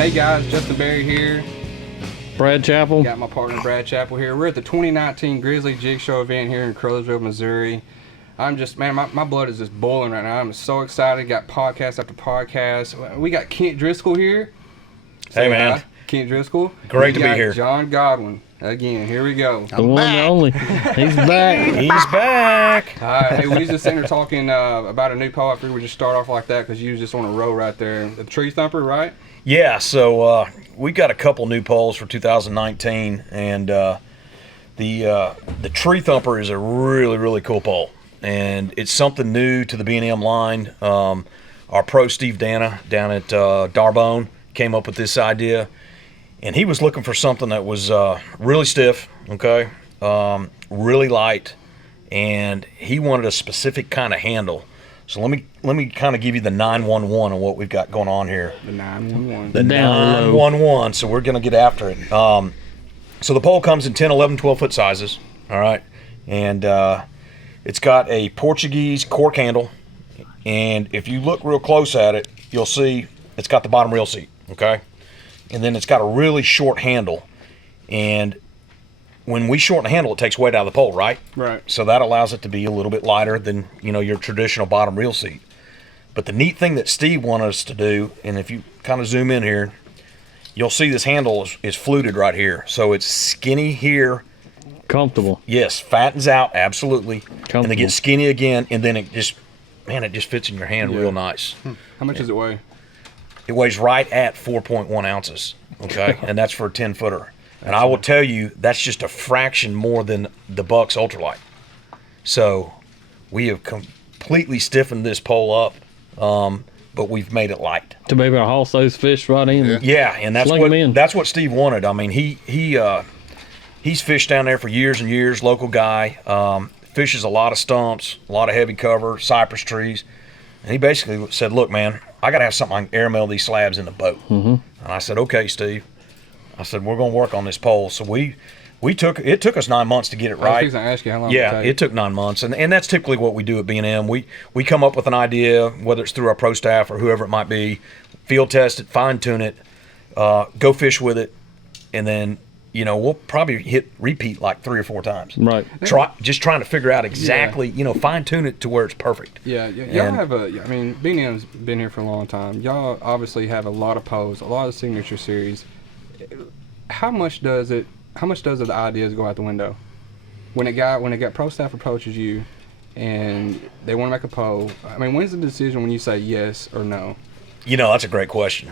Hey guys, Justin Berry here. Brad Chappell. Got my partner Brad Chappell here. We're at the 2019 Grizzly Jig Show event here in Crowsville, Missouri. I'm just, man, my blood is just boiling right now. I'm so excited. Got podcast after podcast. We got Kent Driscoll here. Hey, man. Hi, Kent Driscoll. Great to be here. John Godwin. Again, here we go. The one and only. He's back. He's back. All right, hey, we was just sitting there talking about a new pole. I figured we'd just start off like that because you was just on a roll right there. The Tree Thumper, right? Yeah, so we got a couple new poles for 2019, and the Tree Thumper is a really, really cool pole, and it's something new to the BnM line. Our pro Steve Dana down at Darbone came up with this idea, and he was looking for something that was really stiff, okay, really light, and he wanted a specific kind of handle. So let me kind of give you the 911 on what we've got going on here. The 911. The 911. So we're going to get after it. So the pole comes in 10, 11, 12-foot sizes, all right? And it's got a Portuguese cork handle. And if you look real close at it, you'll see it's got the bottom reel seat, okay? And then it's got a really short handle. And when we shorten the handle, it takes weight out of the pole, right? Right. So that allows it to be a little bit lighter than, you know, your traditional bottom reel seat. But the neat thing that Steve wanted us to do, and if you kind of zoom in here, you'll see this handle is fluted right here. So it's skinny here. Comfortable. Yes, fattens out, absolutely. Comfortable. And they get skinny again, and then it just fits in your hand real nice. How much does it weigh? It weighs right at 4.1 ounces, okay? And that's for a 10-footer. And I will tell you, that's just a fraction more than the Bucks Ultralight. So we have completely stiffened this pole up, but we've made it light. To be able to haul those fish right in. Yeah, and that's what Steve wanted. I mean, he's fished down there for years and years, local guy, fishes a lot of stumps, a lot of heavy cover, cypress trees. And he basically said, look, man, I got to have something I can airmail these slabs in the boat. Mm-hmm. And I said, okay, Steve. I said, we're going to work on this pole. So it took us 9 months to get it right. I was going to ask you how long it took 9 months. And that's typically what we do at B&M. We come up with an idea, whether it's through our pro staff or whoever it might be, field test it, fine tune it, go fish with it, and then, you know, we'll probably repeat like 3 or 4 times. Right. Just trying to figure out exactly, you know, fine tune it to where it's perfect. Yeah, y'all have B&M's been here for a long time. Y'all obviously have a lot of poles, a lot of signature series. How much does the ideas go out the window? When a guy pro staff approaches you and they want to make a pole, I mean, when's the decision when you say yes or no? You know, that's a great question.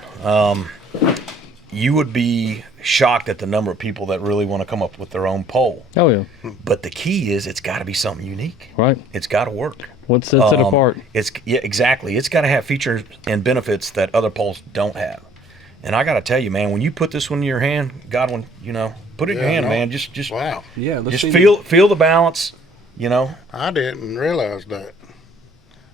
You would be shocked at the number of people that really want to come up with their own pole. Oh, yeah. But the key is it's got to be something unique. Right. It's got to work. What sets it apart? Exactly. It's got to have features and benefits that other poles don't have. And I got to tell you, man, when you put this one in your hand, Godwin, you know, put it in your hand, man. Just wow. Yeah, just feel the balance, you know. I didn't realize that.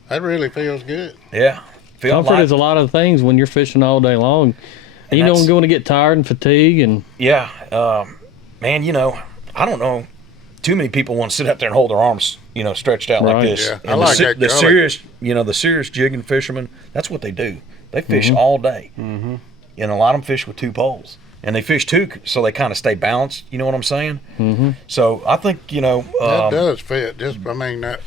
That really feels good. Yeah. Comfort is a lot of things when you're fishing all day long. And you don't want to get tired and fatigue. And yeah. Man, you know, I don't know. Too many people want to sit up there and hold their arms, you know, stretched out like this. Yeah. And I like that. The serious jigging fishermen, that's what they do. They fish all day. Mm-hmm. And a lot of them fish with 2 poles. And they fish 2 so they kind of stay balanced. You know what I'm saying? Mm-hmm. So I think, you know. That does fit. The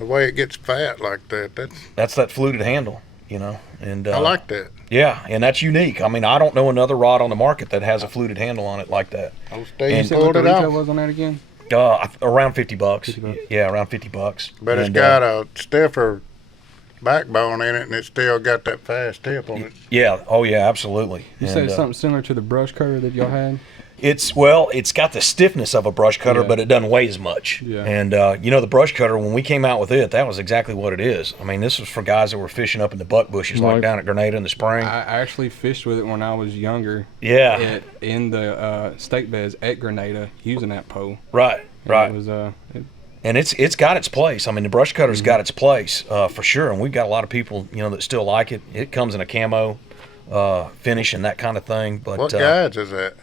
way it gets fat like that. That's that fluted handle, you know. And I like that. Yeah, and that's unique. I mean, I don't know another rod on the market that has a fluted handle on it like that. Oh, Steve What pulled the it retail off. was on that again? Around $50. $50. Yeah, around $50. But it's got a stiffer backbone in it, and it's still got that fast tip on it. Yeah. Oh, yeah. Absolutely. You said it's something similar to the brush cutter that y'all had? It's got the stiffness of a brush cutter, but it doesn't weigh as much. Yeah. And you know, the brush cutter, when we came out with it, that was exactly what it is. I mean, this was for guys that were fishing up in the buck bushes, like down at Grenada in the spring. I actually fished with it when I was younger. Yeah. In the stake beds at Grenada using that pole. Right. It was And it's got its place. I mean, the brush cutter's got its place for sure. And we've got a lot of people, you know, that still like it. It comes in a camo finish and that kind of thing. But what guides is that?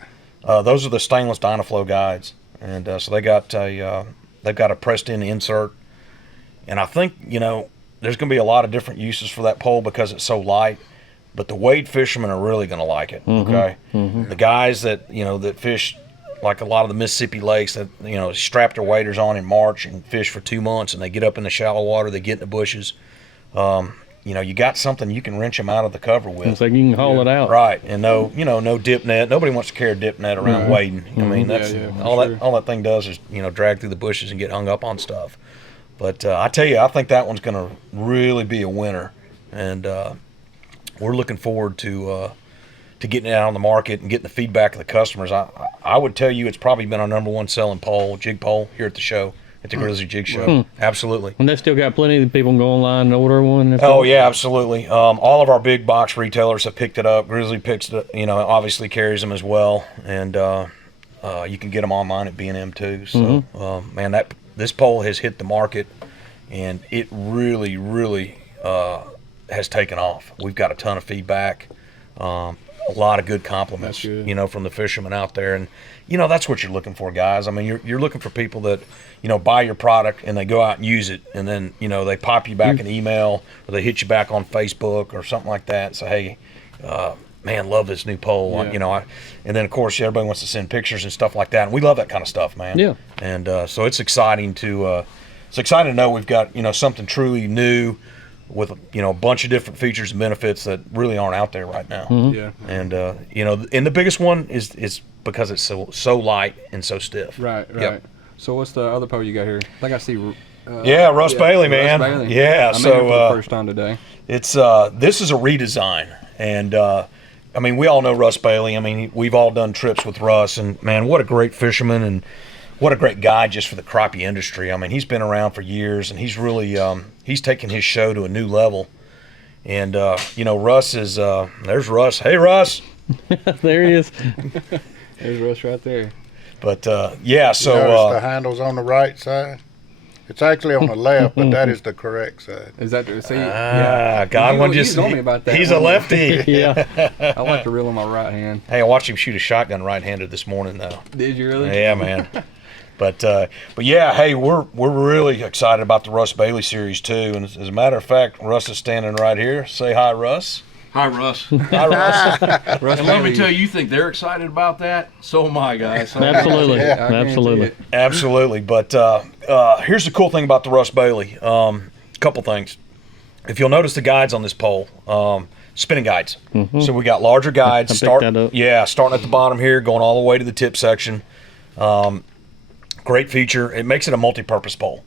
Those are the stainless Dynaflow guides, and so they've got a pressed-in insert. And I think, you know, there's going to be a lot of different uses for that pole because it's so light. but the wade fishermen are really going to like it. Okay, the guys that that fish like a lot of the Mississippi lakes that strap their waders on in March and fish for 2 months, and they get up in the shallow water, they get in the bushes. You got something you can wrench them out of the cover with. So you can haul it out. Right, and no dip net. Nobody wants to carry a dip net around wading. I mean, that's all that thing does is drag through the bushes and get hung up on stuff. But I tell you, I think that one's going to really be a winner, and we're looking forward to getting it out on the market and getting the feedback of the customers. I would tell you it's probably been our number one selling jig pole here at the show, at the Grizzly Jig Show. Absolutely. And they've still got plenty of people can go online and order one. Oh, yeah, absolutely. All of our big box retailers have picked it up. Grizzly picks it, obviously carries them as well. And you can get them online at BnM too. So, man, this pole has hit the market, and it really, really has taken off. We've got a ton of feedback. A lot of good compliments, from the fishermen out there. And, that's what you're looking for, guys. I mean, you're looking for people that, buy your product and they go out and use it. And then, they pop you back an email or they hit you back on Facebook or something like that and say, hey, man, love this new pole. Yeah. And then, of course, everybody wants to send pictures and stuff like that. And we love that kind of stuff, man. Yeah. And so it's exciting to know we've got, something truly new with a bunch of different features and benefits that really aren't out there right now. Yeah. And and the biggest one is because it's so light and so stiff. Right. Yep. So what's the other pole you got here? Like I see. Russ Bailey, man. Russ Bailey. Yeah. I'm here for the So first time today. it's this is a redesign, and I mean we all know Russ Bailey. I mean we've all done trips with Russ, and man, what a great fisherman and what a great guy just for the crappie industry. I mean, he's been around for years, and he's really he's taken his show to a new level. And Russ is there's Russ. Hey, Russ. There he is. There's Russ right there. But so Notice the handle's on the right side. It's actually on the left, but that is the correct side. Is that the see? Godwin You told me about that. He's a lefty. Yeah. I like to reel on my right hand. Hey, I watched him shoot a shotgun right-handed this morning, though. Did you really? Yeah, man. But yeah, hey, we're really excited about the Russ Bailey series too. And as a matter of fact, Russ is standing right here. Say hi, Russ. Hi, Russ. Hi, Russ. Russ And let me Bailey. tell you, you think they're excited about that? So am I, guys. Absolutely. Yeah, I guarantee Absolutely. it. Absolutely. But here's the cool thing about the Russ Bailey. Couple things. If you'll notice the guides on this pole, spinning guides. So we got larger guides. I picked that up. Yeah, starting at the bottom here, going all the way to the tip section. Great feature. It makes it a multi-purpose pole.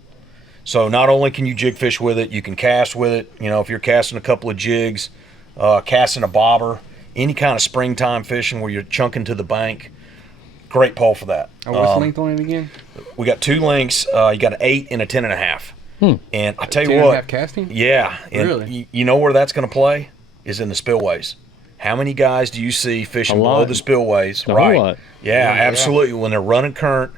So not only can you jig fish with it, you can cast with it. If you're casting a couple of jigs, casting a bobber, any kind of springtime fishing where you're chunking to the bank, great pole for that. Oh, what's the length on it again? We got two lengths. You got an 8 and a 10.5. And I tell you 10.5 what, casting? yeah. And Really? you know where that's going to play is in the spillways. How many guys do you see fishing A lot. below the spillways? A whole Right. lot. Yeah, absolutely. When they're running current,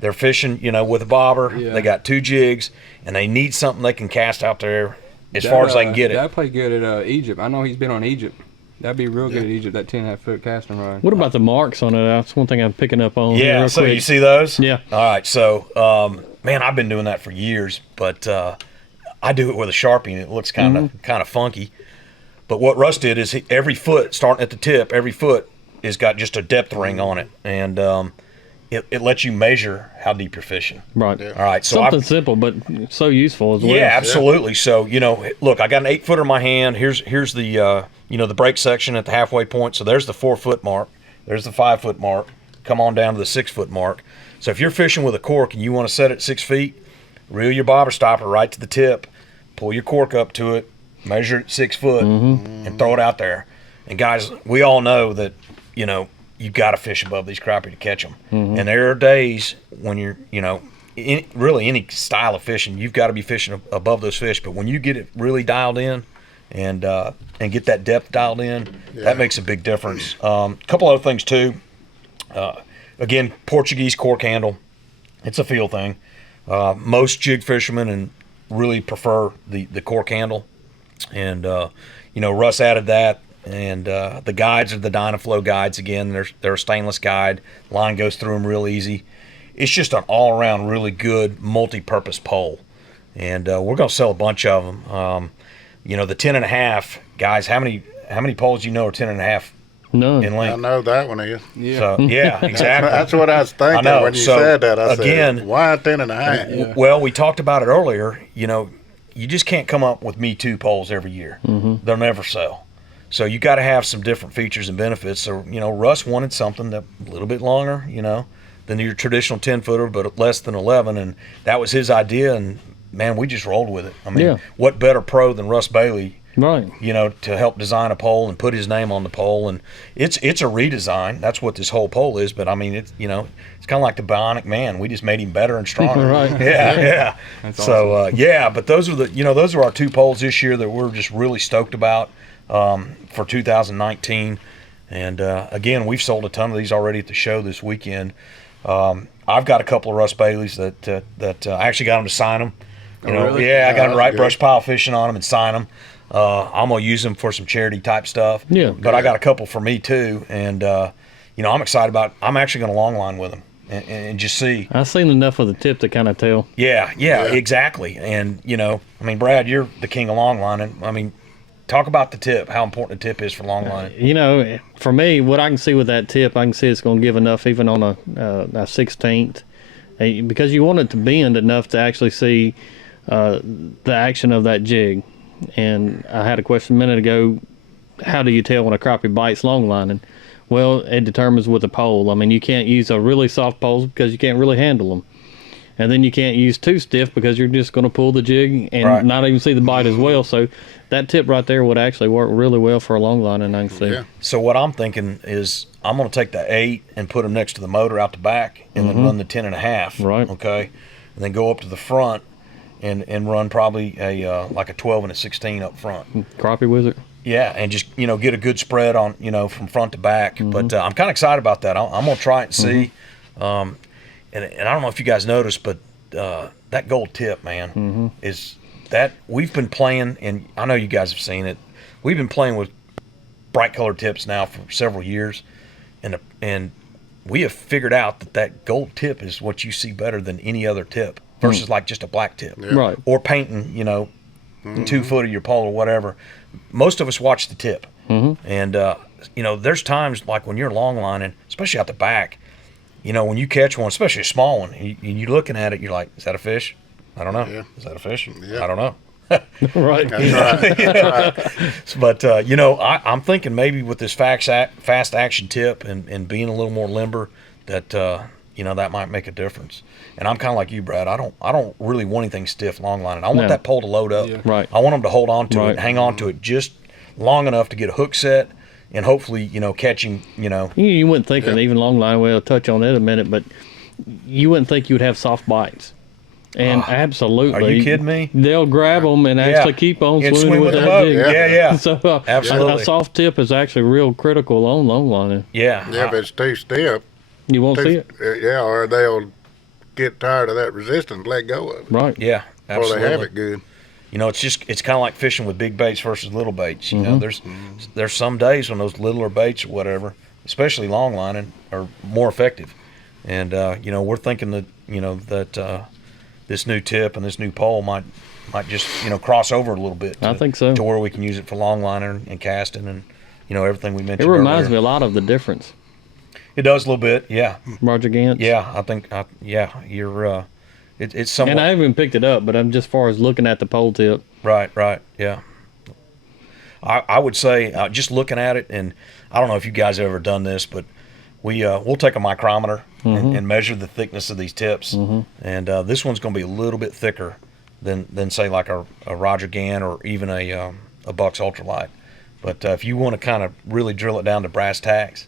they're fishing, with a bobber. Yeah. They got 2 jigs, and they need something they can cast out there as far as they can get it. That'd play good at Egypt. I know he's been on Egypt. That'd be real good at Egypt, that 10.5 foot casting rod. What about the marks on it? That's one thing I'm picking up on. Yeah, real so quick. you see those? Yeah. All right, so man, I've been doing that for years, but I do it with a Sharpie, and it looks kind of funky. But what Russ did is every foot, starting at the tip, every foot has got just a depth ring on it, and it lets you measure how deep you're fishing. Right. All right, so Something simple, but so useful as well. yeah, absolutely. So look, I got an 8 footer in my hand. Here's the the break section at the halfway point. So there's the 4 foot mark. There's the 5 foot mark. Come on down to the 6 foot mark. So if you're fishing with a cork and you want to set it 6 feet, reel your bobber stopper right to the tip, pull your cork up to it, measure it 6 foot, and throw it out there. And guys, we all know that you got to fish above these crappie to catch them. And there are days when you're really any style of fishing, you've got to be fishing above those fish. But when you get it really dialed in and get that depth dialed in, that makes a big difference. A couple other things too. Again, Portuguese cork handle. It's a feel thing. Most jig fishermen and really prefer the cork handle. And Russ added that. And the guides are the Dynaflow guides again. They're a stainless guide. Line goes through them real easy. It's just an all-around really good multi-purpose pole. And we're going to sell a bunch of them. The 10.5 guys. How how many poles do you know are 10.5 None. in I length? know that one is. Yeah. So yeah, exactly. That's what I was thinking I know. when you So, said that. I again- said, why 10.5? Yeah. Well, we talked about it earlier. You know, you just can't come up with Me Too poles every year. They'll never sell. So you got to have some different features and benefits. So, you know, Russ wanted something that a little bit longer, you know, than your traditional 10-footer, but less than 11. And that was his idea. And, man, we just rolled with it. I mean, Yeah. what better pro than Russ Bailey, Right. you know, to help design a pole and put his name on the pole. And it's a redesign. That's what this whole pole is. But, I mean, it's, you know, it's kind of like the Bionic Man. We just made him better and stronger. Right. Yeah. That's So, yeah, but those are those are our 2 poles this year that we're just really stoked about for 2019. And, again, we've sold a ton of these already at the show this weekend. I've got a couple of Russ Baileys that I actually got them to sign them. You know, really? yeah, I got Yeah, them right that's brush pile fishing on them and sign them. I'm gonna use them for some charity type stuff. Yeah. But I got a couple for me too, and you know, I'm excited about. I'm actually gonna long line with them and just see. I've seen enough of the tip to kind of tell. Yeah, exactly. And you know, I mean, Brad, you're the king of long lining. I mean, talk about the tip. How important the tip is for long lining. You know, for me, what I can see with that tip, I can see it's going to give enough even on a 16th, because you want it to bend enough to actually see the action of that jig. And I had a question a minute ago, how do you tell when a crappie bites long lining? Well, it determines with the pole. I mean, you can't use a really soft pole because you can't really handle them. And then you can't use too stiff because you're just going to pull the jig and Right. not even see the bite as well. So that tip right there would actually work really well for a long line, and I can see. Yeah. So what I'm thinking is I'm going to take the 8 and put them next to the motor out the back, and then run the 10.5. Right. Okay. And then go up to the front and run probably a like a 12 and a 16 up front. Crappie wizard. Yeah, and just, you know, get a good spread on, you know, from front to back. But I'm kind of excited about that. I'm going to try it and see. And I don't know if you guys noticed, but that gold tip, man, is that we've been playing, and I know you guys have seen it. We've been playing with bright colored tips now for several years, and we have figured out that gold tip is what you see better than any other tip versus like just a black tip. Right. Or painting, you know, 2 foot of your pole or whatever. Most of us watch the tip. And, you know, there's times like when you're long lining, especially out the back, you know, when you catch one, especially a small one, you're looking at it, you're like, is that a fish? I don't know. Yeah. Is that a fish? Yeah. I don't know. Right. That's right. But, you know, I'm thinking maybe with this fast action tip and being a little more limber that, you know, that might make a difference. And I'm kind of like you, Brad. I don't really want anything stiff long lining. I want No. that pole to load up. Yeah. Right. I want them to hold on to it, Right. and hang on to it just long enough to get a hook set and hopefully, you know, catch him, you know. You wouldn't think, and Yeah. even long line, we'll touch on it in a minute, but you wouldn't think you would have soft bites. And absolutely. Are you kidding me? They'll grab them and actually keep on And swimming with the that boat. jig. Yeah. So Absolutely. a soft tip is actually real critical on long lining. Yeah. Yeah, if it's too stiff, You won't see it. yeah, or they'll get tired of that resistance, let go of it. Right. Yeah, Or absolutely. they have it good. You know, it's kind of like fishing with big baits versus little baits. You know, there's some days when those littler baits or whatever, especially long lining, are more effective. And you know, we're thinking that, you know, that this new tip and this new pole might just, you know, cross over a little bit. I think so. To where we can use it for long lining and casting and, you know, everything we It mentioned. reminds me earlier. a lot of the difference. It does a little bit. Yeah. Roger Gantz. Yeah. I think. Yeah. You're. It's somewhat. And I haven't picked it up, but I'm just far as looking at the pole tip. Right, yeah. I would say just looking at it, and I don't know if you guys have ever done this, but we'll take a micrometer and measure the thickness of these tips, and this one's going to be a little bit thicker than say like a Roger Gant or even a Buck's Ultralight. But if you want to kind of really drill it down to brass tacks,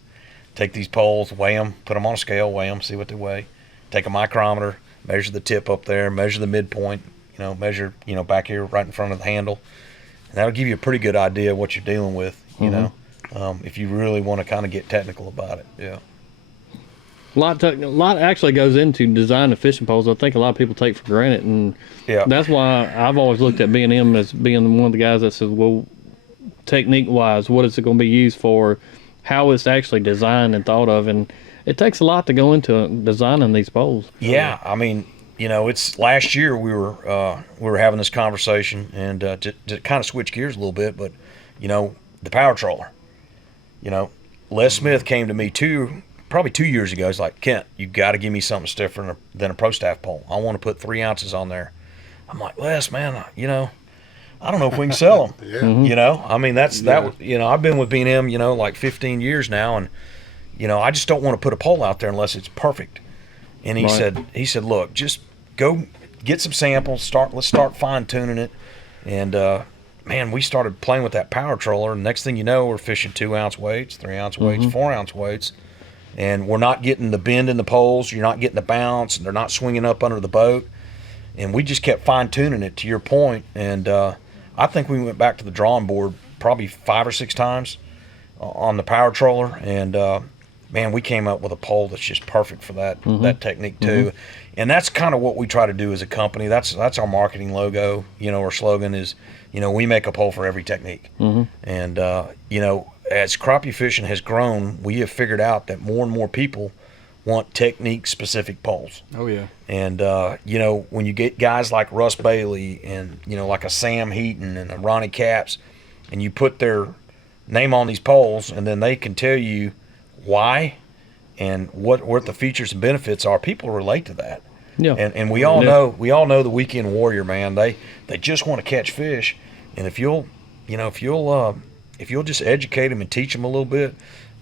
take these poles, weigh them, put them on a scale, weigh them, see what they weigh. Take a micrometer, measure the tip up there, measure the midpoint, you know, measure, you know, back here right in front of the handle. And that'll give you a pretty good idea of what you're dealing with, you know, if you really want to kind of get technical about it. Yeah. A lot actually goes into design of fishing poles. I think a lot of people take for granted, and Yeah. that's why I've always looked at BnM as being one of the guys that says, well, technique-wise, what is it going to be used for, how it's actually designed and thought of, and it takes a lot to go into designing these poles. Yeah. I mean, you know, it's last year we were having this conversation, and to kind of switch gears a little bit, but, you know, the power troller. You know, Les Smith came to me probably 2 years ago. He's like, Kent, you got to give me something stiffer than a pro staff pole. I want to put 3 ounces on there. I'm like, Les, man, you know, I don't know if we can sell them. Yeah. You know, I mean, you know, I've been with BnM, you know, like 15 years now, and you know, I just don't want to put a pole out there unless it's perfect. And he said, look, just go get some samples. Let's start fine tuning it. And man, we started playing with that power troller. And next thing you know, we're fishing 2 ounce weights, 3 ounce weights, 4 ounce weights, and we're not getting the bend in the poles. You're not getting the bounce, and they're not swinging up under the boat. And we just kept fine tuning it, to your point. And I think we went back to the drawing board probably 5 or 6 times on the power troller, and man, we came up with a pole that's just perfect for that technique too. And that's kind of what we try to do as a company. That's our marketing logo. You know, our slogan is, you know, we make a pole for every technique. And you know, as crappie fishing has grown, we have figured out that more and more people want technique specific poles. Oh yeah. And you know, when you get guys like Russ Bailey and, you know, like a Sam Heaton and a Ronnie Capps, and you put their name on these poles, and then they can tell you why and what the features and benefits are, people relate to that. Yeah. And we all know the weekend warrior, man. They just want to catch fish, and if you'll just educate them and teach them a little bit,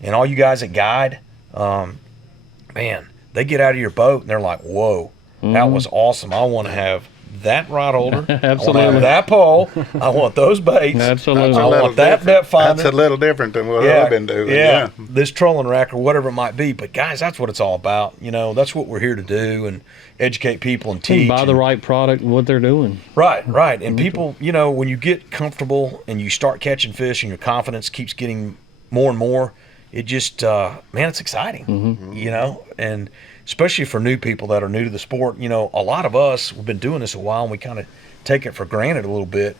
and all you guys that guide, man, they get out of your boat and they're like, whoa, that was awesome. I want to have that rod holder. Absolutely. I want to have that pole. I want those baits. Absolutely. I want that depth finder. That's a little different than what I've been doing. Yeah. This trolling rack or whatever it might be. But guys, that's what it's all about. You know, that's what we're here to do, and educate people and teach. And buy the right product, what they're doing. Right. And people, you know, when you get comfortable and you start catching fish and your confidence keeps getting more and more, it just, man, it's exciting, you know, and especially for new people that are new to the sport. You know, a lot of us, we've been doing this a while, and we kind of take it for granted a little bit,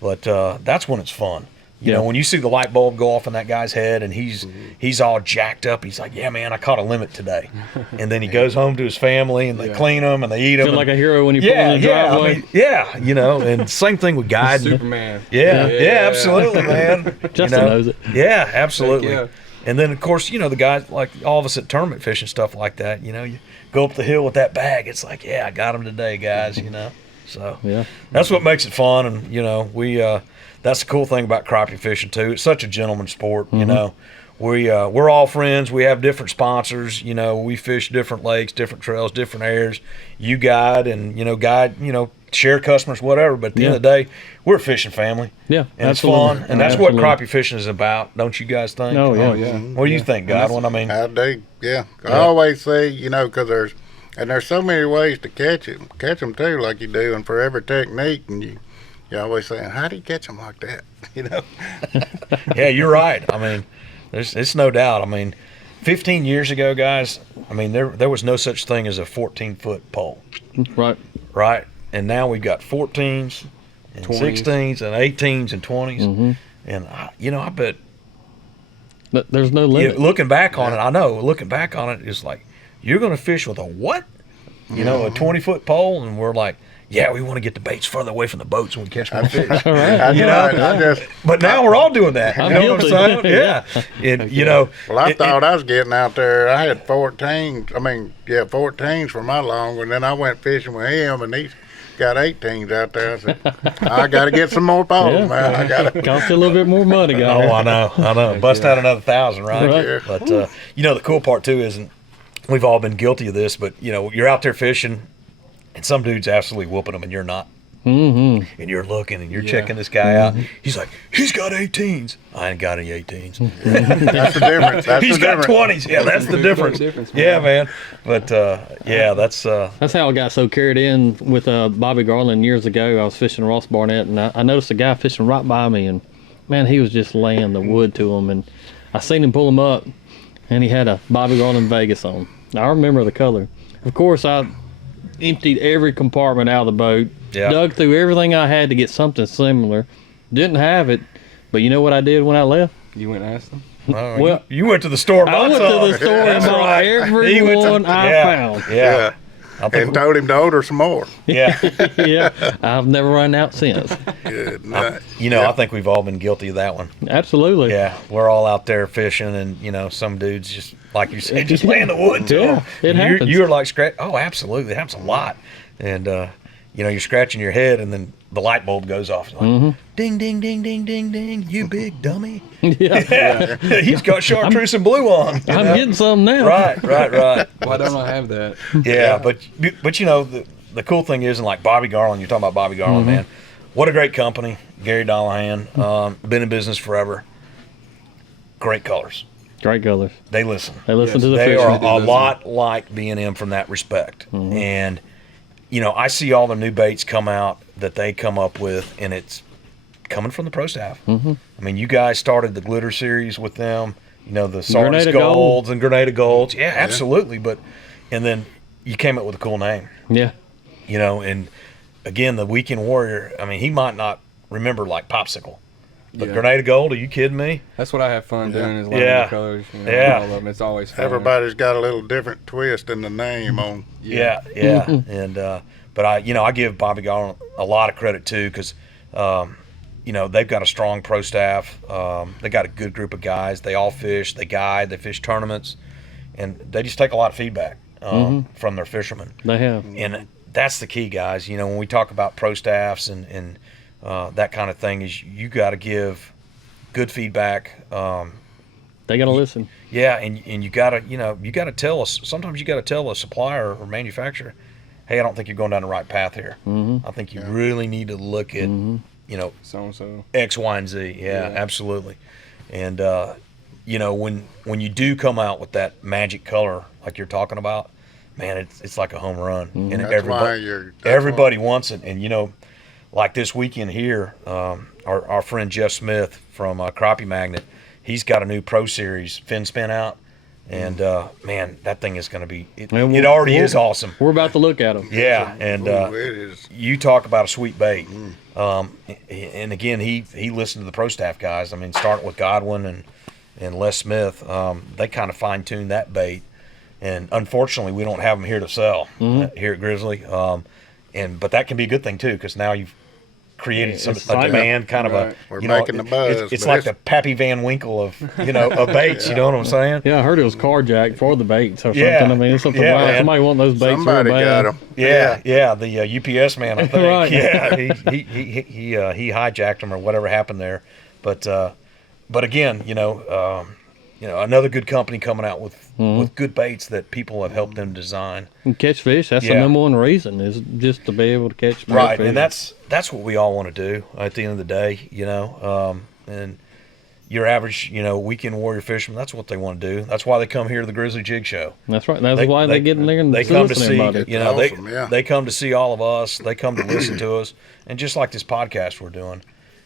but that's when it's fun. You know, when you see the light bulb go off in that guy's head and he's all jacked up, he's like, yeah, man, I caught a limit today. And then he goes home to his family and they clean them and they eat them. Feel like a hero when you pull in the driveway. I mean, you know, and same thing with guiding. Superman. Yeah, absolutely, man. Justin knows it. Yeah, absolutely. Heck yeah. And then, of course, you know, the guys, like all of us at tournament fishing, stuff like that, you know, you go up the hill with that bag. It's like, yeah, I got them today, guys, you know. So that's what makes it fun. And, you know, that's the cool thing about crappie fishing, too. It's such a gentleman's sport, you know. We're all friends. We have different sponsors. You know, we fish different lakes, different trails, different airs. You guide and, share customers, whatever. But at the end of the day, we're a fishing family. Yeah, and absolutely. It's fun. And that's what crappie fishing is about, don't you guys think? Oh, yeah. What do you think, Godwin? I mean, I always say, you know, because there's so many ways to catch them too, like you do, and for every technique, and you always saying, how do you catch them like that? You know? Yeah, you're right. I mean, it's no doubt. I mean, 15 years ago, guys, I mean, there was no such thing as a 14-foot pole. Right. And now we've got 14s and 20s. 16s and 18s and 20s. And, I bet. But there's no limit. Looking back on it, I know, looking back on it, it's like, you're going to fish with a what? You know, a 20-foot pole? And we're like, yeah, we want to get the baits further away from the boats when we catch more fish. But now we're all doing that. I'm you know what I'm saying? Yeah. And, you know. Well, I thought I was getting out there. I had 14s for my long one. Then I went fishing with him, and he's got 18s out there. I said, I got to get some more poles, man. I got to. Cost you a little bit more money, guys. Oh, I know. Bust out another 1,000, right? Yeah. But, you know, the cool part, too, is, and we've all been guilty of this, but, you know, you're out there fishing, and some dude's absolutely whooping them, and you're not. And you're looking, and you're checking this guy out. He's like, he's got 18s. I ain't got any 18s. That's the difference. He's got 20s. Yeah, that's the difference. Yeah, man. But, that's how I got so carried in with Bobby Garland years ago. I was fishing Ross Barnett, and I noticed a guy fishing right by me, and, man, he was just laying the wood to him. And I seen him pull him up, and he had a Bobby Garland Vegas on. I remember the color. Of course, I emptied every compartment out of the boat, dug through everything I had to get something similar. Didn't have it, but you know what I did when I left? You went and asked them? You went to the store and I bought went some. to the store and bought every one I found. Yeah. and told him to order some more. Yeah. Yeah, I've never run out since. Good night. I think we've all been guilty of that one. Absolutely. Yeah, we're all out there fishing, and some dudes just, like you said, just lay in the wood to Yeah, them. it happens. You're like scratch. Oh, absolutely, it happens a lot. And you're scratching your head, and then the light bulb goes off. It's like, ding, ding, ding, ding, ding, ding. You big dummy. Yeah. He's got chartreuse and blue on. I'm getting some now. Right. Why don't I have that? Yeah, but the cool thing is, and like Bobby Garland, you're talking about Bobby Garland, man. What a great company, Gary Dollahan. Been in business forever. Great colors. Great colors. They listen. They listen to the They fish. are a lot like BnM from that respect. And I see all the new baits come out that they come up with, and it's coming from the pro staff. I mean, you guys started the glitter series with them. The Sardis Grenada Golds and Grenada Golds. Yeah, absolutely. And then you came up with a cool name. Yeah. And again, the Weekend Warrior, I mean, he might not remember like Popsicle. But Yeah. Grenada Gold, are you kidding me? That's what I have fun doing is learning Yeah. the colors. Yeah. All of them. It's always fun. Everybody's got a little different twist in the name on. Yeah. And but I give Bobby Garland a lot of credit too, because they've got a strong pro staff. They got a good group of guys. They all fish. They guide. They fish tournaments, and they just take a lot of feedback from their fishermen. They have. And that's the key, guys. When we talk about pro staffs and that kind of thing, is you got to give good feedback. They got to listen. Yeah, and you got to tell us. Sometimes you got to tell a supplier or manufacturer, hey, I don't think you're going down the right path here. I think you really need to look at so. X, Y, and Z. Yeah, absolutely. And when you do come out with that magic color like you're talking about, man, it's like a home run. And everybody wants it. And like this weekend here, our friend Jeff Smith from Crappie Magnet, he's got a new Pro Series fin spin out. And man, that thing is going to be. It already is awesome. We're about to look at them. Yeah, and It is. you talk about a sweet bait. And again, he listened to the pro staff guys. I mean, starting with Godwin and Les Smith, they kind of fine tuned that bait. And unfortunately, we don't have them here to sell here at Grizzly. But that can be a good thing too, because now you've created a demand, kind of a. We're making the buzz. It's like the Pappy Van Winkle of baits. You know what I'm saying? Yeah, I heard it was carjacked for the baits or something. Yeah. I mean, it's something Yeah, wild. man. Somebody want those baits Somebody real bad. got them. Yeah, the UPS man, I think. Right. Yeah, he hijacked them or whatever happened there. But again, another good company coming out with good baits that people have helped them design. And catch fish. That's the Yeah. number one reason, is just to be able to catch fish. Right, and that's what we all want to do at the end of the day, and your average, weekend warrior fisherman, that's what they want to do. That's why they come here to the Grizzly Jig Show. That's right. That's why they get in there and they come to listen see, everybody. Awesome, they come to see all of us. They come to listen to us, and just like this podcast we're doing,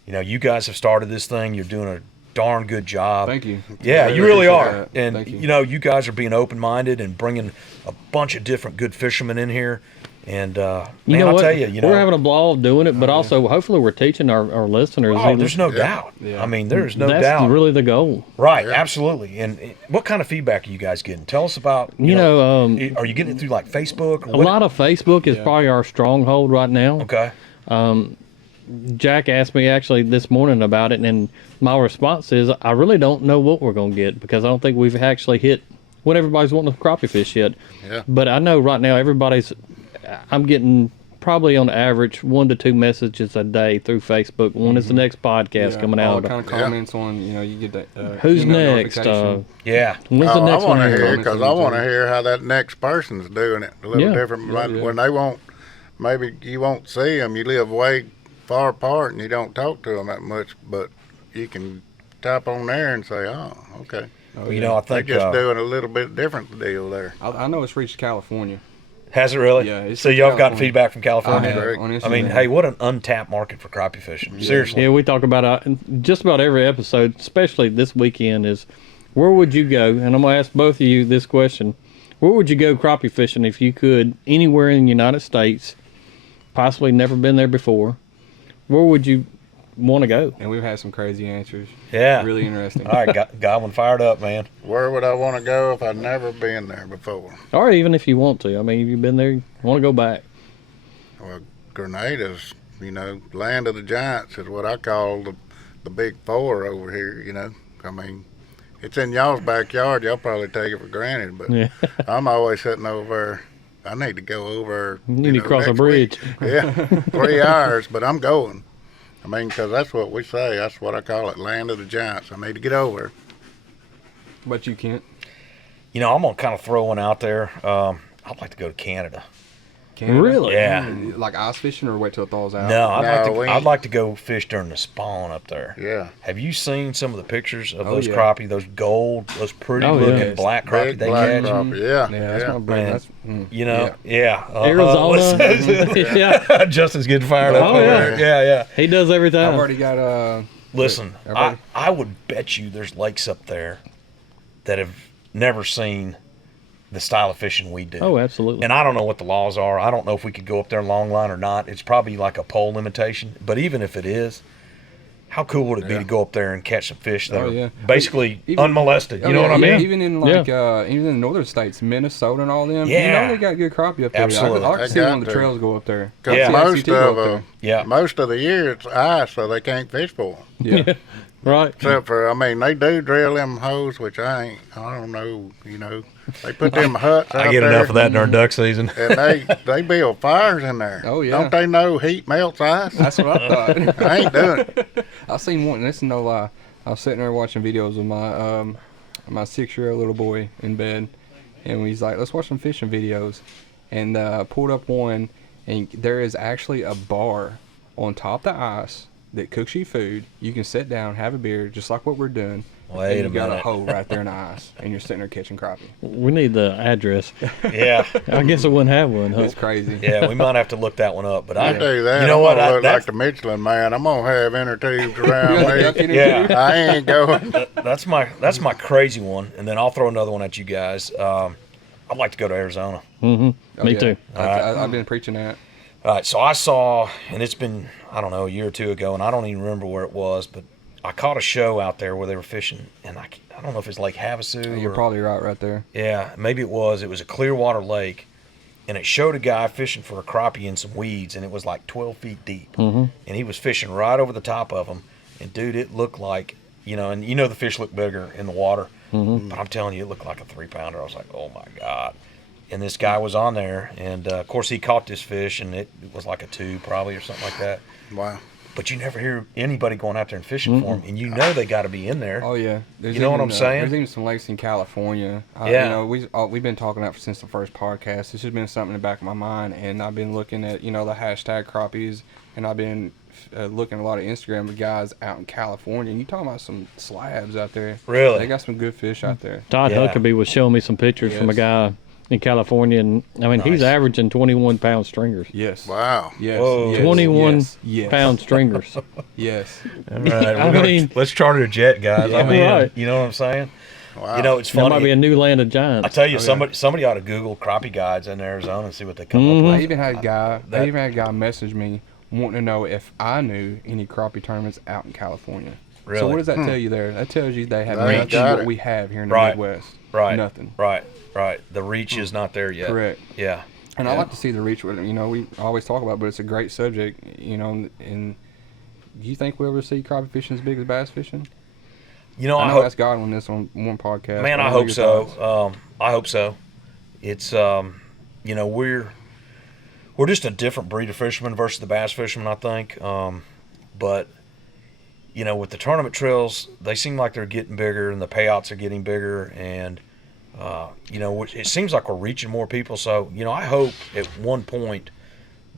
you guys have started this thing. You're doing a darn good job. Thank you. Yeah, I you really appreciate are. that. And Thank you. you guys are being open-minded and bringing a bunch of different good fishermen in here. And You know I'll what? tell you, We're having a ball doing it, but also hopefully we're teaching our listeners. oh, there's no doubt. Yeah. I mean, there's no That's doubt. really the goal. Right, absolutely. And what kind of feedback are you guys getting? Tell us about. You know, are you getting it through like Facebook? Or a lot of Facebook is probably our stronghold right now. Okay. Jack asked me actually this morning about it, and my response is I really don't know what we're going to get, because I don't think we've actually hit what everybody's wanting to crappie fish yet. Yeah. But I know right now I'm getting probably on average 1 to 2 messages a day through Facebook. When is the next podcast coming all out? kind of comments on, you get that. Who's email next? notification. Yeah. When's the I next want to one? hear, Comments because on I want to YouTube. hear how that next person's doing it. A little Yeah. different. Yeah, Like yeah. when they won't, maybe you won't see them. You live way far apart and you don't talk to them that much, but you can type on there and say, oh, okay. Oh, I They're think just doing a little bit different deal there. I know it's reached California. has it really? Yeah, it's So from y'all got California. feedback from California? I have Great. on I mean, Instagram. hey, what an untapped market for crappie fishing. Seriously. Yeah, we talk about just about every episode, especially this weekend, is where would you go? And I'm going to ask both of you this question. Where would you go crappie fishing if you could, anywhere in the United States, possibly never been there before? Where would you want to go. And we've had some crazy answers. Yeah. Really interesting. All right, Godwin, fired up, man. Where would I want to go if I'd never been there before? Or even if you want to. I mean, if you've been there, you want to go back. Well, Grenada's, land of the giants is what I call the big four over here, I mean, it's in y'all's backyard. Y'all probably take it for granted, but Yeah. I'm always sitting over. I need to go over. You need to cross a next bridge. week. Yeah, 3 hours, but I'm going. I mean, because that's what we say. That's what I call it, land of the giants. I need to get over. But you can't. I'm going to kind of throw one out there. I'd like to go to Canada. Canada? Really? Yeah. Like ice fishing or wait till it thaws out? No, we I'd ain't. like to go fish during the spawn up there. Yeah. Have you seen some of the pictures of Oh, those yeah. crappie, those pretty Oh, yeah. looking black crappie Big they black catch? crappie. Yeah. Yeah, that's my brain. Man. That's, Yeah. Arizona. Yeah. Justin's getting fired up. Oh, over yeah. there. Yeah. He does every I've time. already got Listen, Everybody- I would bet you there's lakes up there that have never seen the style of fishing we do. Oh, absolutely. And I don't know what the laws are. I don't know if we could go up there long line or not. It's probably like a pole limitation. But even if it is, how cool would it be to go up there and catch some fish that Oh, are yeah. basically Even- unmolested? You know yeah, what I mean? Even in even in the northern states, Minnesota and all them, Yeah. they got good crappie up there. Absolutely. I like to They see got one of the to. trails go up there. 'Cause Yeah. most go of up them, Yeah. most of the year it's ice, so they can't fish for them. Yeah. Right. Except for, I mean, they do drill them hoes, which I don't know, They put them huts out I get there, enough of that during duck season. and they build fires in there. Oh, yeah. Don't they know heat melts ice? That's what I thought. I ain't doing it. I seen one. This is no lie. I was sitting there watching videos with my 6-year-old little boy in bed, and he's like, "Let's watch some fishing videos," and pulled up one, and there is actually a bar on top of the ice that cooks you food. You can sit down, have a beer, just like what we're doing. Wait and a you got a minute. hole right there in the ice, and you're sitting there catching crappie. We need the address. Yeah. I guess I wouldn't have one, huh? It's crazy. Yeah, we might have to look that one up. But I tell you that. You know I'm what? gonna look That's- like the Michelin Man. I'm gonna have inner tubes around me. Yeah. I ain't going. That's my crazy one, and then I'll throw another one at you guys. I'd like to go to Arizona. Oh, Me yeah. too. I've been preaching that. All right, so I saw, and it's been, I don't know, a year or two ago, and I don't even remember where it was, but I caught a show out there where they were fishing, and I don't know if it's Lake Havasu. You're or, probably right there. Yeah, maybe it was. It was a Clearwater lake, and it showed a guy fishing for a crappie in some weeds, and it was like 12 feet deep. And he was fishing right over the top of them, and dude, it looked like, and the fish look bigger in the water, but I'm telling you, it looked like a 3-pounder. I was like, oh my God. And this guy was on there, and of course he caught this fish, and it was like a 2 probably or something like that. Wow. But you never hear anybody going out there and fishing for them, and they got to be in there. Oh yeah, You know what I'm saying? There's even some lakes in California. Yeah. We've been talking about since the first podcast. This has been something in the back of my mind, and I've been looking at the hashtag crappies, and I've been looking at a lot of Instagram of guys out in California. And you talking about some slabs out there? Really? They got some good fish out there. Todd Yeah. Huckabee was showing me some pictures from a Yes. guy in California, and I mean, he's Nice. averaging 21-pound stringers. Yes. Wow. Yes. Whoa. Yes. 21-pound stringers. Yes. All right, I mean- let's charter a jet, guys. Yeah. I'm in. Right. You know what I'm saying? Wow. It's That might be funny. a new land of I giants. tell you, Oh, yeah. somebody ought to Google crappie guides in Arizona and see what they come up I with. even had a guy. that- I even had a guy message me wanting to know if I knew any crappie tournaments out in California. Really? So what does that tell you there? That tells you they have They nothing got what it. we have here in the Right. Midwest. Right. Nothing. Right. The reach is not there yet. Correct. Yeah. And I like to see the reach with it. We always talk about it, but it's a great subject, and do you think we'll ever see crappie fishing as big as bass fishing? I I know hope, that's Godwin this on one podcast. man, but I what are hope your so. thoughts? I hope so. It's, we're just a different breed of fishermen versus the bass fishermen, I think. But, with the tournament trails, they seem like they're getting bigger and the payouts are getting bigger. And, it seems like we're reaching more people. So, I hope at one point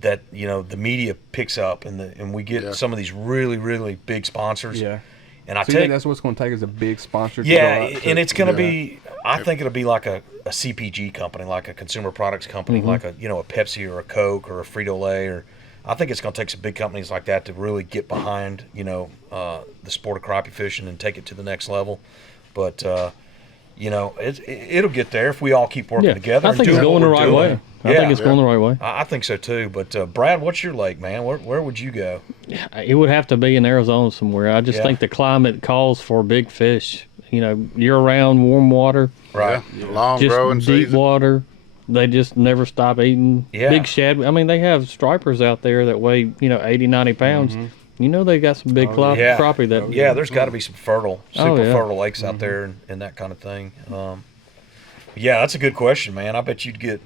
that, the media picks up and we get some of these really, really big sponsors. Yeah. And I So you tell think you, that's what's going to take is a big sponsor. To yeah, go out to, and it's going to yeah. be. I think it'll be like a CPG company, like a consumer products company, like a Pepsi or a Coke or a Frito-Lay, or I think it's going to take some big companies like that to really get behind the sport of crappie fishing and take it to the next level. But it'll get there if we all keep working together. I think it's going the right way. I think it's going the right way. I think so too. But Brad, what's your lake, man? Where would you go? It would have to be in Arizona somewhere. I just think the climate calls for big fish. Year-round warm water. Right. Long Just growing deep season. water. They just never stop eating. Yeah. Big shad. I mean, they have stripers out there that weigh 80, 90 pounds. They got some big crappie that. Yeah, there's got to be some super fertile lakes out Mm-hmm. there and that kind of thing. Yeah, that's a good question, man. I bet you'd get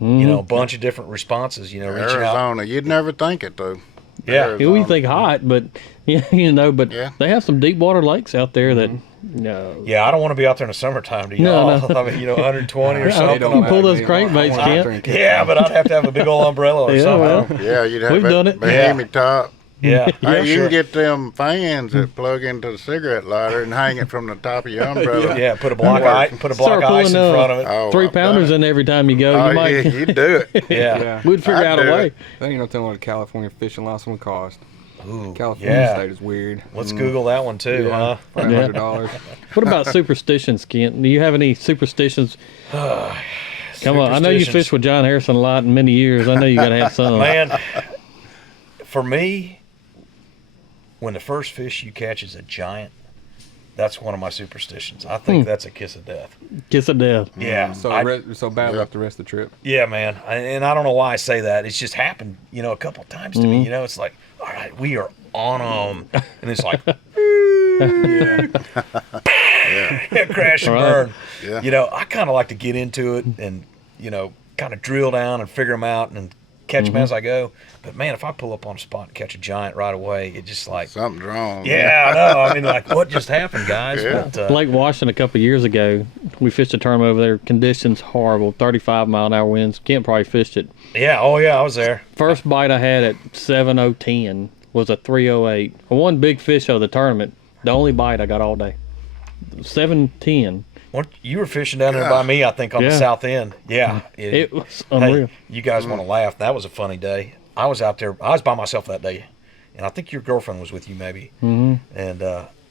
a bunch of different responses. Reaching out. Arizona, you'd never think it though. Yeah. We think hot, but but Yeah. they have some deep water lakes out there that. Yeah, I don't want to be out there in the summertime. Do you? No. I mean, 120 or I something. don't pull those matter, man. crankbaits, I wanna Kent. drink. Yeah, but I'd have to have a big old umbrella or Yeah, something. well. Yeah, you'd have We've that done it. Bahamian top. Yeah, Hey, you sure. can get them fans that plug into the cigarette lighter and hang it from the top of your umbrella. Yeah, put a block of ice in Start front pulling, of it. Oh, 3-pounders in every time you go. Oh, You might. yeah, you do it. Yeah. We'd figure I'd out a do way. it. That ain't no telling what a California fishing license would cost. Ooh, California yeah. state is weird. Let's Google that one too, huh? $500. What about superstitions, Kent? Do you have any superstitions? Come on, I know you Superstitions. fished with John Harrison a lot in many years. I know you got to have some. Man, for me, when the first fish you catch is a giant, that's one of my superstitions. I think that's a kiss of death. Kiss of death. Yeah. So bad luck the rest of the trip. Yeah, man. And I don't know why I say that. It's just happened, a couple of times to me. It's like, all right, we are on them. And it's like, crash and burn. Yeah. I kind of like to get into it and, kind of drill down and figure them out and catch them as I go. But, man, if I pull up on a spot and catch a giant right away, it just like, Something's wrong. yeah, I know. I mean, like, what just happened, guys? Yeah. But, Lake Washington a couple of years ago, we fished a tournament over there. Conditions horrible, 35-mile-an-hour winds. Kent probably fished it. yeah, oh, yeah, I was there. First bite I had at 7:10 was a 3:08. I won big fish of the tournament. The only bite I got all day. 7:10. You were fishing down there by me, I think, on the Yeah. south end. Yeah. It was unreal. Hey, you guys want to laugh. That was a funny day. I was out there. I was by myself that day. And I think your girlfriend was with you maybe. Mm-hmm. And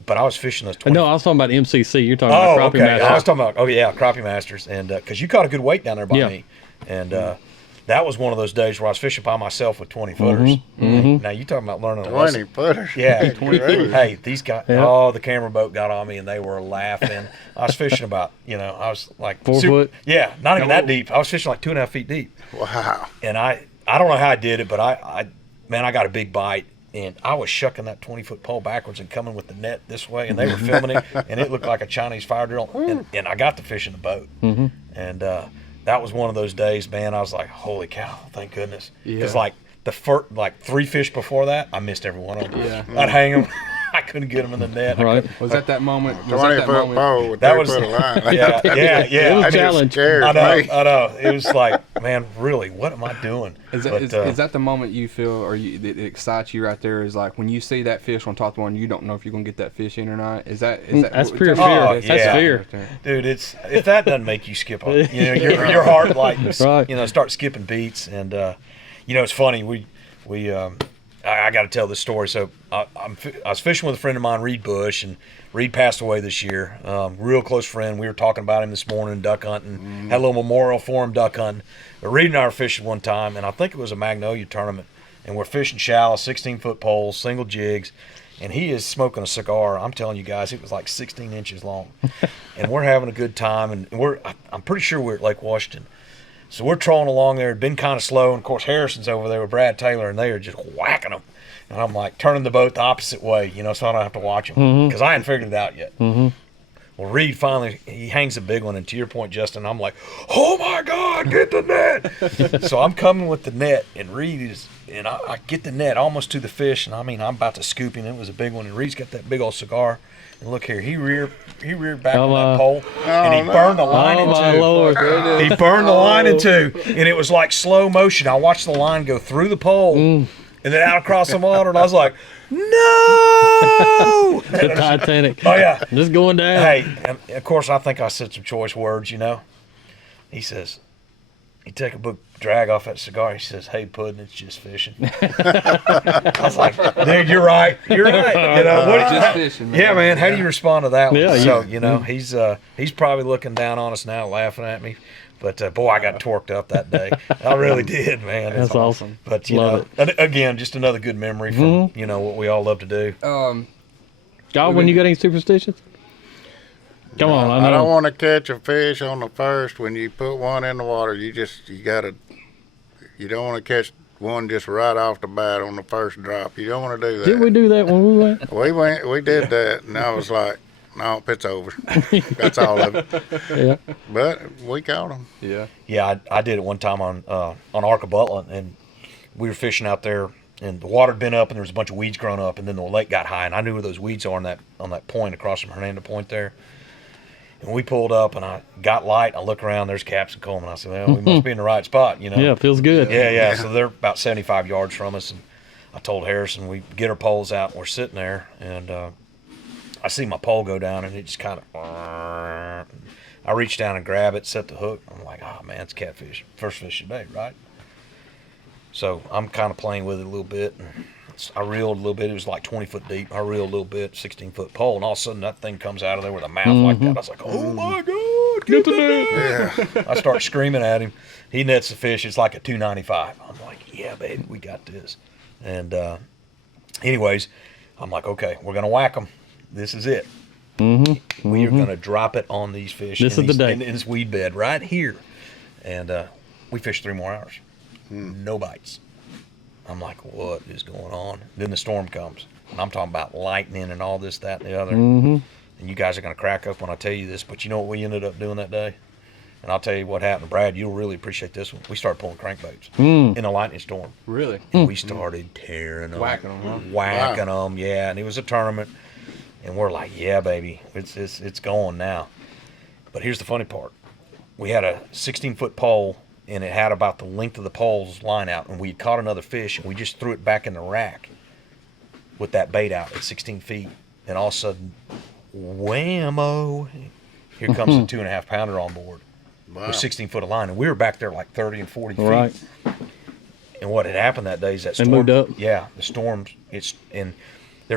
but I was fishing those 20. No, I was talking about MCC. You're talking Oh, about Crappie okay. Masters. I was talking about, Crappie Masters. And because you caught a good weight down there by Yeah. me. And that was one of those days where I was fishing by myself with 20 footers. Now, you talking about learning a 20 lesson. footers. Yeah. 20 Hey, these guys, Yeah. the camera boat got on me and they were laughing. I was fishing about, I was like 4 foot? Yeah, not even that deep. I was fishing like 2.5 feet deep. Wow. And I don't know how I did it, but I got a big bite. And I was shucking that 20-foot pole backwards and coming with the net this way, and they were filming it, and it looked like a Chinese fire drill. And I got the fish in the boat. And that was one of those days, man. I was like, holy cow, thank goodness. Because like the first, 3 fish before that, I missed every one of them. Yeah. I'd hang them. I couldn't get them in the net. Right. Was that moment? Was 20 that foot pole with That 3 was- foot of line. Yeah. It was That a just challenge. scares I know. me. I know. It was like, man, really, what am I doing? Is But, that the moment you feel, or that excites you right there? Is like when you see that fish on top of the one, you don't know if you're gonna get that fish in or not. Is that That's pure fear. Oh, That's yeah. fear. Dude, if that doesn't make you skip up, your heart like Right. start skipping beats. And it's funny. I got to tell this story. So I was fishing with a friend of mine, Reed Bush, and Reed passed away this year. Real close friend. We were talking about him this morning, duck hunting. Had a little memorial for him, duck hunting. But Reed and I were fishing one time, and I think it was a Magnolia tournament. And we're fishing shallow, 16-foot poles, single jigs. And he is smoking a cigar. I'm telling you guys, it was like 16 inches long. And we're having a good time. And I'm pretty sure we're at Lake Washington. So we're trolling along there. It'd been kind of slow. And, of course, Harrison's over there with Brad Taylor, and they are just whacking them. And I'm like turning the boat the opposite way, so I don't have to watch them. Because I hadn't figured it out yet. Well, Reed finally, he hangs a big one. And to your point, Justin, I'm like, oh, my God, get the net. So I'm coming with the net, and Reed is – and I get the net almost to the fish. And, I mean, I'm about to scoop him. It was a big one. And Reed's got that big old cigar. And look here, he reared back on that pole, and he burned the line in my two. Lord. He burned the line in two, and it was like slow motion. I watched the line go through the pole, and then out across the water, and I was like, no! The Titanic. Oh, yeah. Just going down. Hey, and of course, I think I said some choice words, He says, he took a book drag off that cigar. He says, "Hey, Puddin', it's just fishing." I was like, "Dude, you're right. You're right." You know, Just fishing, man. yeah, man. How do you respond to that one? Yeah, So you know, he's probably looking down on us now, laughing at me. But boy, I got torqued up that day. I really did, man. That's awesome. But you Love know, again, just another good memory from you know what we all love to do. Godwin, you got any superstitions? Come on, I I know. don't want to catch a fish on the first. When you put one in the water, you don't want to catch one just right off the bat on the first drop. You don't want to do that. Did we do that when we went? We did that, and I was like, no, it's over. That's all of it. Yeah. But we caught them. Yeah. Yeah, I did it one time on Arca-Butler, and we were fishing out there, and the water had been up, and there was a bunch of weeds growing up, and then the lake got high, and I knew where those weeds are on that point across from Hernando Point there. And we pulled up, and I got light. I look around, there's Captain Coleman. I said, well, we must be in the right spot, you know. Yeah, feels good. Yeah. So they're about 75 yards from us, and I told Harrison we get our poles out, and we're sitting there, and I see my pole go down, and it just kind of. I reach down and grab it, set the hook. I'm like, oh man, it's catfish. First fish of the day, right? So I'm kind of playing with it a little bit. And I reeled a little bit. It was like 20 foot deep. I reeled a little bit, 16-foot pole, and all of a sudden that thing comes out of there with a mouth like that. I was like, oh my God, get the net. Yeah. I start screaming at him. He nets the fish. It's like a 295. I'm like, yeah, baby, we got this. And anyways, I'm like, okay, we're going to whack them. This is it. We are going to drop it on these fish This is the day. in this weed bed right here. And we fished 3 more hours. No bites. I'm like, what is going on? Then the storm comes. And I'm talking about lightning and all this, that, and the other. And you guys are going to crack up when I tell you this. But you know what we ended up doing that day? And I'll tell you what happened. Brad, you'll really appreciate this one. We started pulling crankbaits in a lightning storm. Really? And we started tearing them. Whacking them, huh? Whacking them, yeah. And it was a tournament. And we're like, yeah, baby, it's going now. But here's the funny part. We had a 16-foot pole, and it had about the length of the pole's line out, and we had caught another fish, and we just threw it back in the rack with that bait out at 16 feet. And all of a sudden, whammo, here comes a 2.5 pounder on board with 16 foot of line. And we were back there like 30 and 40 feet. Right. And what had happened that day is that They storm. moved up. Yeah, the storm, there's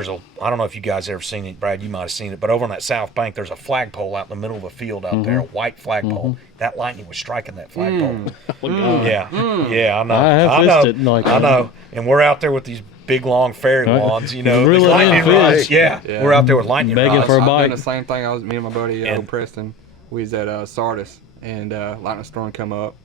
I don't know if you guys ever seen it, Brad, you might have seen it, but over on that south bank, there's a flagpole out in the middle of a field out there, a white flagpole. That lightning was striking that flagpole. Yeah, I know. I have know. fished it like I that. know. And we're out there with these big, long fairy Right. wands, you know. Reeling these lightning in fish. rods. Yeah, we're out there with lightning Begging rods. for a I've bite. done the same thing. Me and my buddy And- Preston. We was at Sardis, and lightning storm come up.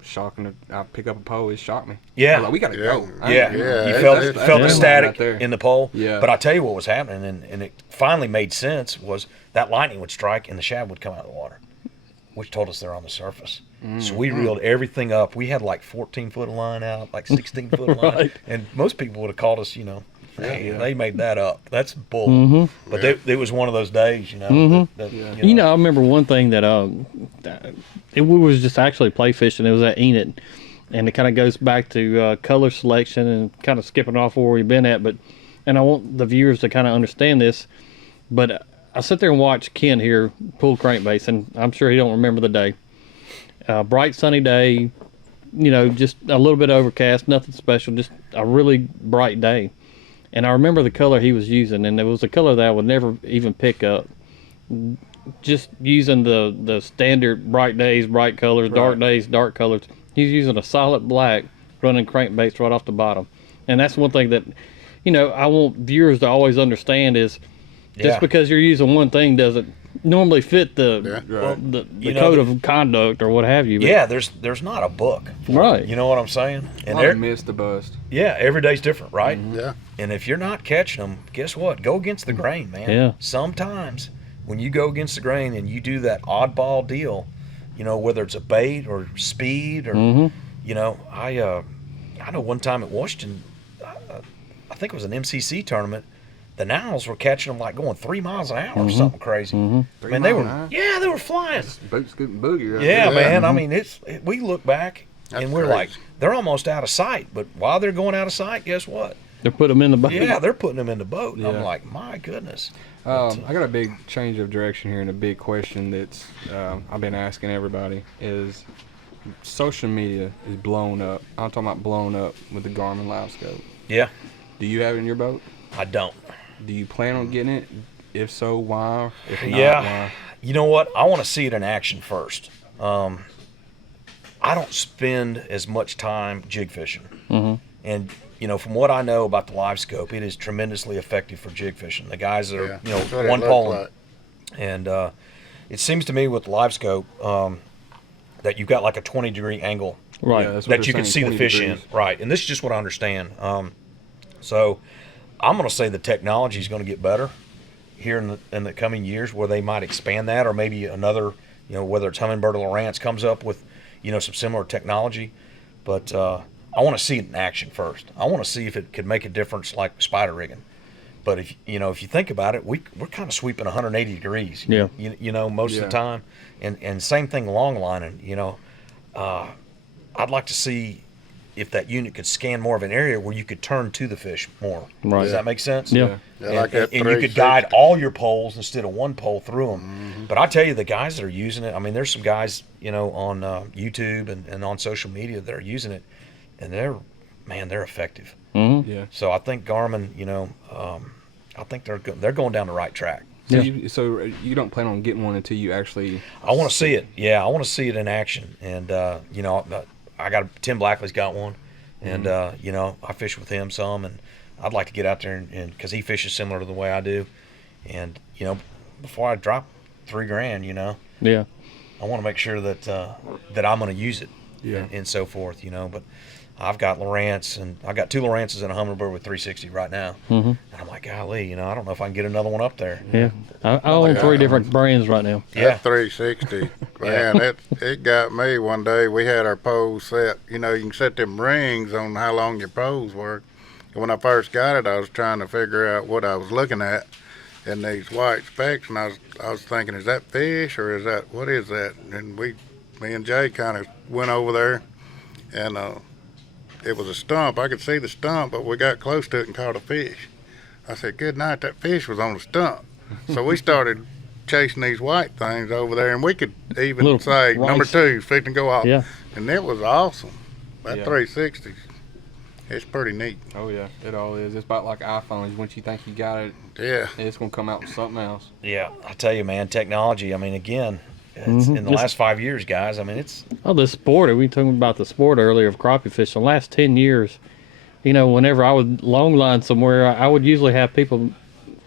Shocking! I pick up a pole. It shocked me. Yeah. I was like, we gotta go. Yeah, you felt it's- the that's static right there. in the pole. Yeah. But I tell you what was happening, and it finally made sense, was that lightning would strike and the shad would come out of the water, which told us they're on the surface. So we reeled everything up. We had like 14 foot of line out, like 16 foot of line. Right. And most people would have called us, hey, they made that up. That's bull. But it was one of those days, that, You know, I remember one thing that we was just actually play fishing. It was at Enid, and it kind of goes back to color selection and kind of skipping off where we've been at. And I want the viewers to kind of understand this. But I sit there and watch Ken here pull crankbaits, and I'm sure he don't remember the day. Bright sunny day, just a little bit overcast, nothing special, just a really bright day. And I remember the color he was using, and it was a color that I would never even pick up. Just using the standard bright days, bright colors, dark days, dark colors. He's using a solid black, running crankbaits right off the bottom. And that's one thing that, I want viewers to always understand is just because you're using one thing doesn't normally fit the code of conduct or what have you. But, Yeah, there's not a book. for it. Right. You know what I'm saying? A And lot of miss the bust. every day's different, right? Yeah. And if you're not catching them, guess what? Go against the grain, man. Yeah. Sometimes when you go against the grain and you do that oddball deal, whether it's a bait or speed or, I know one time at Washington, I think it was an MCC tournament, the Niles were catching them like going 3 miles an hour or something crazy. Man, they were flying. Boot scooting boogie right Yeah, there. man. I mean, we look back That's and we're crazy. like, they're almost out of sight. But while they're going out of sight, guess what? They're putting them in the boat. Yeah, they're putting them in the boat. And I'm Yeah. like, my goodness. I got a big change of direction here, and a big question that's I've been asking everybody is, social media is blown up. I'm talking about blown up with the Garmin Livescope. Yeah, Do you have it in your boat? I don't. Do you plan on getting it? If so, why? If not, Yeah. why? You know what? I want to see it in action first. I don't spend as much time jig fishing. And, from what I know about the Livescope, it is tremendously effective for jig fishing. The guys that are, That's what it one looks pole. like. And it seems to me with the Livescope that you've got like a 20-degree angle Right. Yeah, that's what that they're you can saying, see the 20 fish degrees. in. Right. And this is just what I understand. So I'm going to say the technology is going to get better here in the coming years, where they might expand that, or maybe another, whether it's Humminbird or Lowrance comes up with, some similar technology. But I want to see it in action first. I want to see if it could make a difference like spider rigging. But if you think about it, we're kind of sweeping 180 degrees. Yeah. Most of the time, and same thing long lining. I'd like to see if that unit could scan more of an area where you could turn to the fish more. Right. Does that make sense? Yeah. Yeah, like that And you could 360. guide all your poles instead of one pole through them. But I tell you, the guys that are using it, I mean, there's some guys, on YouTube and on social media that are using it, and they're effective. Yeah. So I think Garmin, I think they're going down the right track. So, Yeah. so you don't plan on getting one until you actually. I want to see it. Yeah, I want to see it in action. And I got Tim Blackley's got one, and I fish with him some, and I'd like to get out there and because he fishes similar to the way I do, and before I drop $3,000, Yeah. I want to make sure that that I'm going to use it, Yeah. and so forth. But I've got Lowrance, and I got 2 Lowrances and a Humminbird with 360 right now, and I'm like, golly, I don't know if I can get another one up there. Yeah. I own 3 different brands right now. Yeah. That 360, man, it got me one day. We had our poles set. You can set them rings on how long your poles were. And when I first got it, I was trying to figure out what I was looking at in these white specks, and I was thinking, is that fish or what is that? And me and Jay kind of went over there, and it was a stump. I could see the stump, but we got close to it and caught a fish. I said, good night, that fish was on the stump. So we started chasing these white things over there, and we could even Little say, number rice. 2's fixing to go off. Yeah. And it was awesome. That Yeah. 360, it's pretty neat. Oh yeah, it all is. It's about like iPhones. Once you think you got it, Yeah. it's gonna come out with something else. Yeah, I tell you, man, technology. I mean, again, it's in the last 5 years, guys. I mean, it's Oh, the sport. We talking about the sport earlier of crappie fishing. The last 10 years, whenever I would long line somewhere, I would usually have people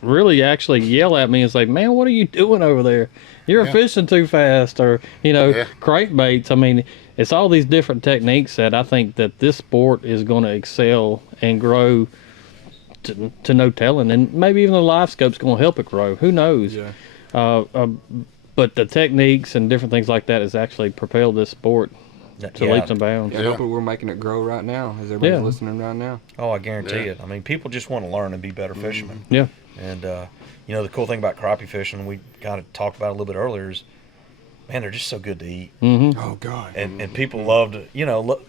really actually yell at me and say, "Man, what are you doing over there? You're fishing too fast," or crankbaits. I mean, it's all these different techniques that I think that this sport is going to excel and grow to no telling, and maybe even the Livescope's going to help it grow. Who knows? Yeah. But the techniques and different things like that has actually propelled this sport to leaps and bounds. Yeah, hopefully we're making it grow right now as everybody's Yeah. listening right now. Oh, I guarantee Yeah. it. I mean, people just want to learn and be better fishermen. Yeah. And the cool thing about crappie fishing, we kind of talked about it a little bit earlier, is man, they're just so good to eat. Oh God. And people love to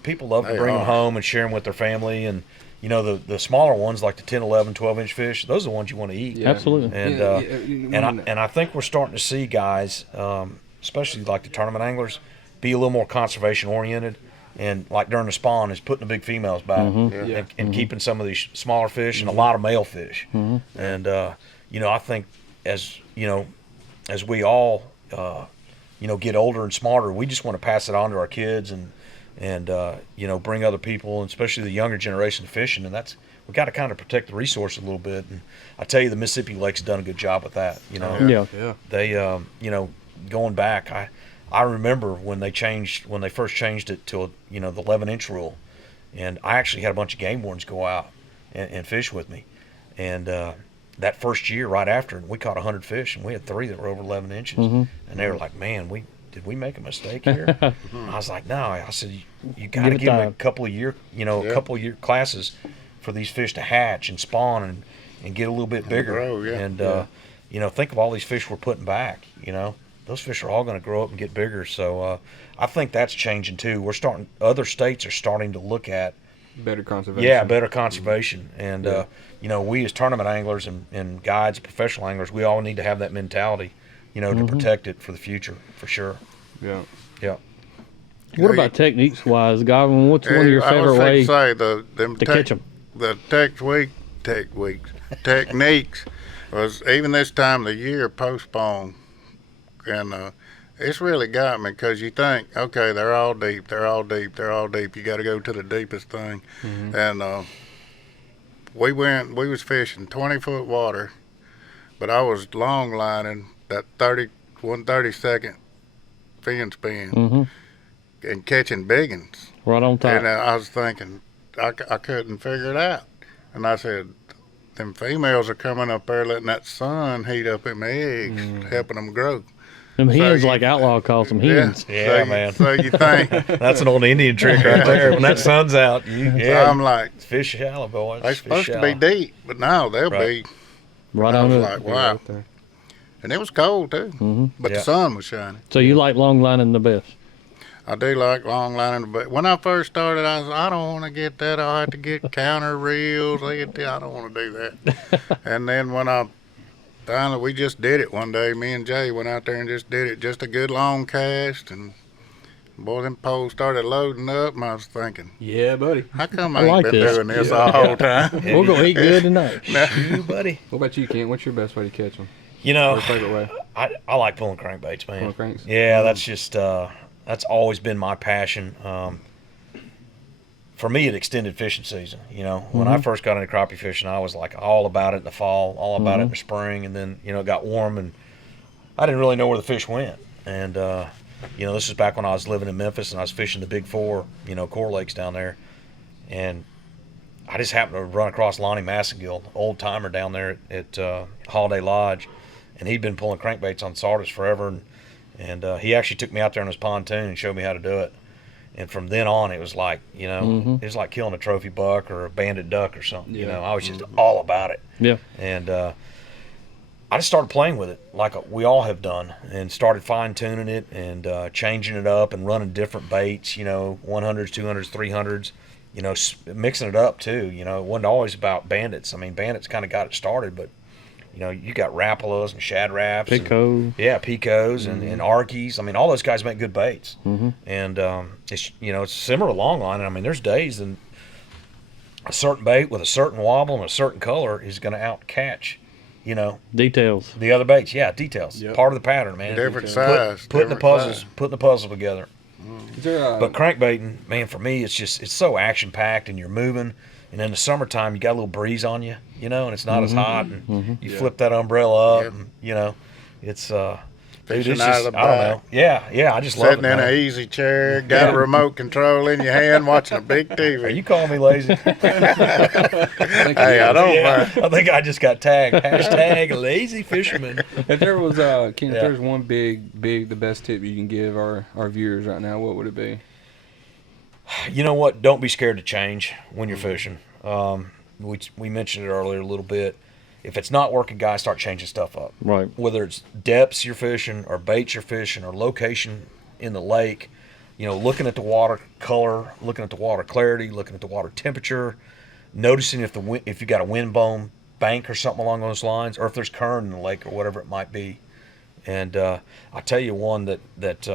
people love to They bring them are. home and share them with their family. And the smaller ones like the 10, 11, 12-inch fish, those are the ones you want to eat. Yeah. Absolutely. And and I think we're starting to see guys, especially like the tournament anglers, be a little more conservation oriented, and like during the spawn is putting the big females back Yeah. and keeping some of these smaller fish and a lot of male fish. And I think as we all get older and smarter, we just want to pass it on to our kids and bring other people, and especially the younger generation fishing, and we got to kind of protect the resource a little bit. And I tell you, the Mississippi Lake's done a good job with that. Yeah. Yeah. They going back, I remember when they first changed it to the 11-inch rule, and I actually had a bunch of game wardens go out and fish with me, and that first year right after, we caught 100 fish, and we had 3 that were over 11 inches, and they were like, man, did we make a mistake here? I was like, no. I said, you got to Give it give them a time. couple of year, a couple of year classes for these fish to hatch and spawn and get a little bit bigger. grow, yeah. And think of all these fish we're putting back. Those fish are all going to grow up and get bigger. So I think that's changing too. Other states are starting to look at Better conservation. yeah, better conservation. And we as tournament anglers and guides, professional anglers, we all need to have that mentality, to protect it for the future, for sure. Yeah. Yeah. What about techniques wise, Godwin? What's one of your favorite ways to catch them? The techniques was even this time of the year postponed, and it's really got me because you think, okay, they're all deep. You got to go to the deepest thing, and we was fishing 20-foot water, but I was long lining that 1/32 fin spin and catching big ones. Right on top. And I was thinking, I couldn't figure it out. And I said, them females are coming up there letting that sun heat up them eggs, helping them grow. Them hens, like Outlaw calls them hens. Yeah, man. So you think. That's an old Indian trick right there. When that sun's out, So I'm like, fish shallow, boys. they're supposed to be deep, but now they'll be. Right I on was it. like, wow. And it was cold too, but the sun was shining. So you like long lining the best? I do like long lining, but when I first started, I was, I don't want to get that. I'll have to get counter reels. I don't want to do that. And then when I finally, we just did it one day. Me and Jay went out there and just did it. Just a good long cast, and boy, them poles started loading up. And I was thinking, Yeah, buddy. how come I I ain't like been this. doing this the whole time? We're gonna eat good tonight. You, buddy. What about you, Kent? What's your best way to catch them? You know, Your favorite way? I like pulling crankbaits, man. Pulling cranks? Yeah, that's just that's always been my passion. For me, it extended fishing season. You know, when I first got into crappie fishing, I was like all about it in the fall, all about it in the spring, and then it got warm, and I didn't really know where the fish went. And this is back when I was living in Memphis, and I was fishing the Big Four, core lakes down there, and I just happened to run across Lonnie Massengill, old timer down there at Holiday Lodge, and he'd been pulling crankbaits on Sardis forever, and he actually took me out there on his pontoon and showed me how to do it. And from then on, it was like, it was like killing a trophy buck or a banded duck or something. Yeah. I was just all about it. Yeah. And I just started playing with it like we all have done, and started fine-tuning it and changing it up and running different baits, 100s, 200s, 300s, mixing it up too. It wasn't always about bandits. I mean, bandits kind of got it started, but you got Rapalas and Shad Raps. Pico. Picos and Arkies. I mean, all those guys make good baits. And it's similar to longline. I mean, there's days and a certain bait with a certain wobble and a certain color is going to outcatch, Details. the other baits. Yeah, details. Yep. Part of the pattern, man. Different size. Putting the different puzzles, size. putting the puzzle together. Is there But crankbaiting, man, for me, it's so action packed, and you're moving. And in the summertime, you got a little breeze on you, and it's not as hot. And you flip that umbrella up, and it's dude, Fishing it's out just, of the I don't back. know. Yeah, I just love it. Sitting in man. an easy chair, got a remote control in your hand, watching a big Are TV. you calling me lazy? Hey, I don't Yeah, mind. I think I just got tagged. Hashtag lazy fisherman. If there was Kent, if Yeah. there's one the best tip you can give our viewers right now, what would it be? You know what? Don't be scared to change when you're fishing. We mentioned it earlier a little bit. If it's not working, guys, start changing stuff up. Right. Whether it's depths you're fishing or baits you're fishing or location in the lake, looking at the water color, looking at the water clarity, looking at the water temperature, noticing if you got a windblown bank or something along those lines, or if there's current in the lake or whatever it might be. And I'll tell you one that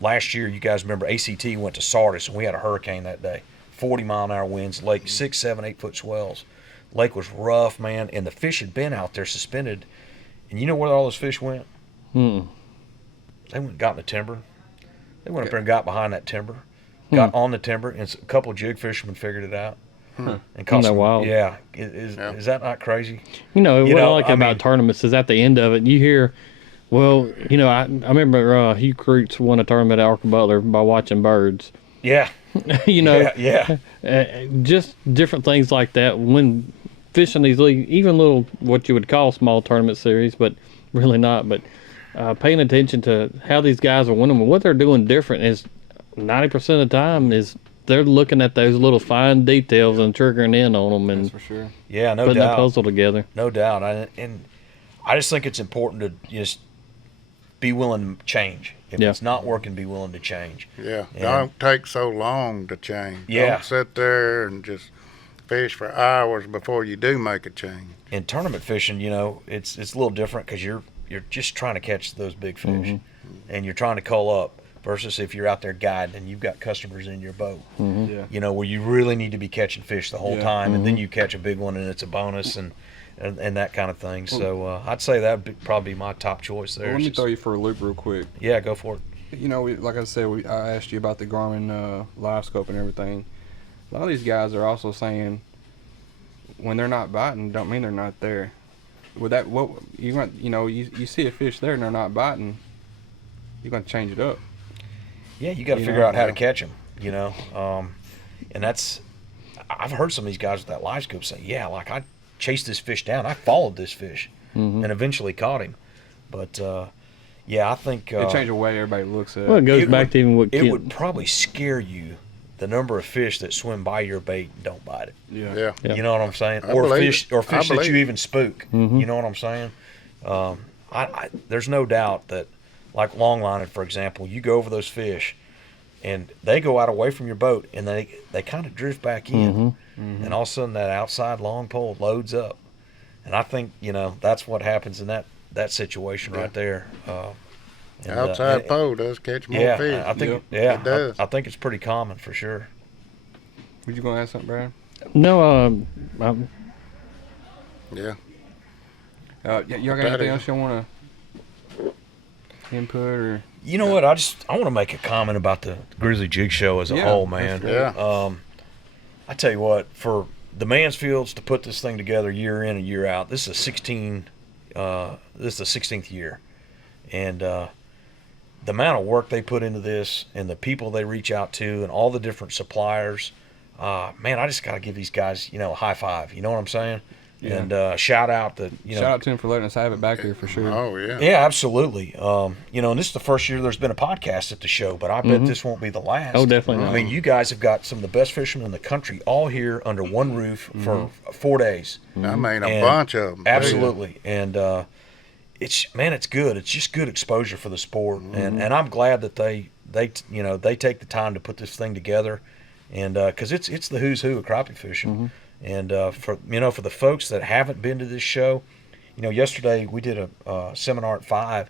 last year, you guys remember ACT went to Sardis, and we had a hurricane that day. 40-mile-an-hour winds, lake 6, 7, 8-foot swells. Lake was rough, man, and the fish had been out there suspended. And you know where all those fish went? They went and got in the timber. They went up there and got behind that timber, got on the timber, and a couple of jig fishermen figured it out. And caught Isn't that some, wild? Yeah. Is that not crazy? What I know, like I about mean- tournaments is at the end of it, you hear, I remember Hugh Creutz won a tournament at Arca Butler by watching birds. Yeah. Yeah. Just different things like that when fishing these leagues, even little what you would call small tournament series, but really not. But paying attention to how these guys are winning and what they're doing different is 90% of the time is they're looking at those little fine details and triggering in on them and That's for sure. Yeah, no putting doubt. that puzzle together. No doubt. And I just think it's important to just be willing to change. If Yeah. it's not working, be willing to change. Yeah, And- don't take so long to change. Yeah. Don't sit there and just fish for hours before you do make a change. In tournament fishing, it's a little different because you're just trying to catch those big fish, and you're trying to cull up versus if you're out there guiding and you've got customers in your boat. Yeah. You know, where you really need to be catching fish the whole Yeah. time, and then you catch a big one and it's a bonus and that kind of thing. So I'd say that would probably be my top choice there. Well, let me It's throw just- you for a loop real quick. Yeah, go for it. You know, like I said, I asked you about the Garmin Livescope and everything. A lot of these guys are also saying when they're not biting, don't mean they're not there. With that, what you want? You know, you see a fish there and they're not biting, you're going to change it up. Yeah, you got to You figure know, out how to yeah. catch them. You know, and that's I've heard some of these guys with that live scope say, yeah, like I chased this fish down, I followed this fish, and eventually caught him. But yeah, I think It changes the way everybody looks at Well, it it. goes it back would- to even what it Kent, would probably scare you the number of fish that swim by your bait and don't bite it. Yeah. Yeah. You know what I'm saying? I Or believe fish, it. or I fish that believe you it. even spook. You know what I'm saying? There's no doubt that, like longlining, for example, you go over those fish, and they go out away from your boat, and they kind of drift back in, and all of a sudden that outside long pole loads up, and I think that's what happens in that situation right there. And, Outside pole does catch more yeah, fish. I think It does. I think it's pretty common for sure. Were you going to ask something, Brad? no, Yeah. Y'all got That anything is- else you want to input or? You know what? I want to make a comment about the Grizzly Jig Show as a Yeah, whole, that's man. great. Yeah. I tell you what, for the Mansfields to put this thing together year in and year out, this is the 16th year, and the amount of work they put into this and the people they reach out to and all the different suppliers, man, I just got to give these guys, a high five. You know what I'm saying? Yeah. And shout out that Shout out to him for letting us have it back here for sure. Oh yeah. yeah, absolutely. And this is the first year there's been a podcast at the show, but I bet this won't be the last. Oh, definitely I not. mean, you guys have got some of the best fishermen in the country all here under one roof for 4 days. I mean, a And bunch of them. Absolutely. And it's good. It's just good exposure for the sport. And I'm glad that they take the time to put this thing together, and because it's the who's who of crappie fishing. And for the folks that haven't been to this show, yesterday we did a seminar at 5.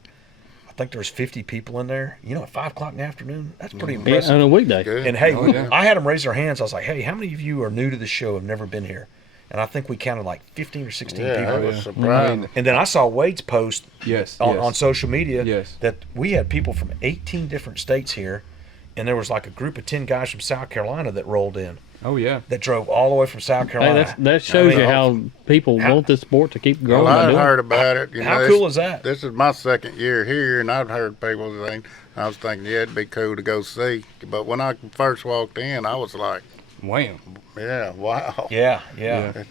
I think there was 50 people in there. At 5 o'clock in the afternoon, that's pretty yeah, impressive. on a weekday. Good. And hey, Oh, yeah. I had them raise their hands. I was like, hey, how many of you are new to the show, have never been here? And I think we counted like 15 or 16 Yeah, people. I was yeah. surprised. And then I saw Wade's post Yes. on social media Yes. that we had people from 18 different states here, and there was like a group of 10 guys from South Carolina that rolled in, Oh yeah. that drove all the way from South Hey, Carolina. that shows I mean, you how people want this sport to keep growing. Well, by I've doing it. heard about it. How this- cool is that? This is my second year here, and I've heard people saying, I was thinking, yeah, it'd be cool to go see. But when I first walked in, I was like, Wham. yeah, wow. Yeah.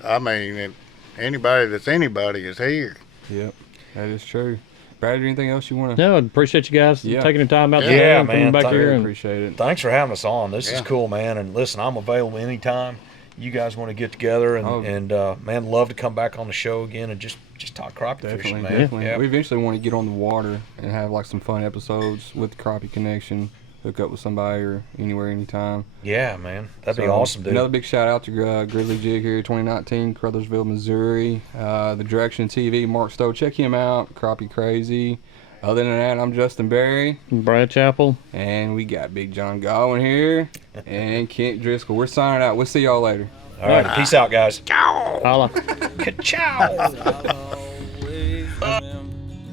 I mean, anybody that's anybody is here. Yep. That is true. Brad, anything else you want to? No, I appreciate you guys Yeah. taking the time out Yeah, today and man, coming back thank here. you. And Appreciate it. Thanks for having us on. This is Yeah. cool, man. And listen, I'm available anytime you guys want to get together. And, Oh. man, love to come back on the show again and just talk crappie fishing, man. Definitely. Yeah. We eventually want to get on the water and have like some fun episodes with Crappie Connection. Hook up with somebody or anywhere, anytime. Yeah, man. That'd be So, awesome, dude. Another big shout out to Grizzly Jig here, 2019, Crothersville, Missouri. The Direction TV, Mark Stowe. Check him out. Crappie Crazy. Other than that, I'm Justin Berry. Brad Chappell. And we got Big John Godwin here. And Kent Driscoll. We're signing out. We'll see y'all later. All right. Peace out, guys. Holla. Ka-chow.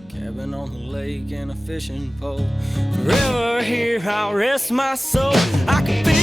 Cabin on the lake and a fishing pole. Forever here I'll rest my soul. I could be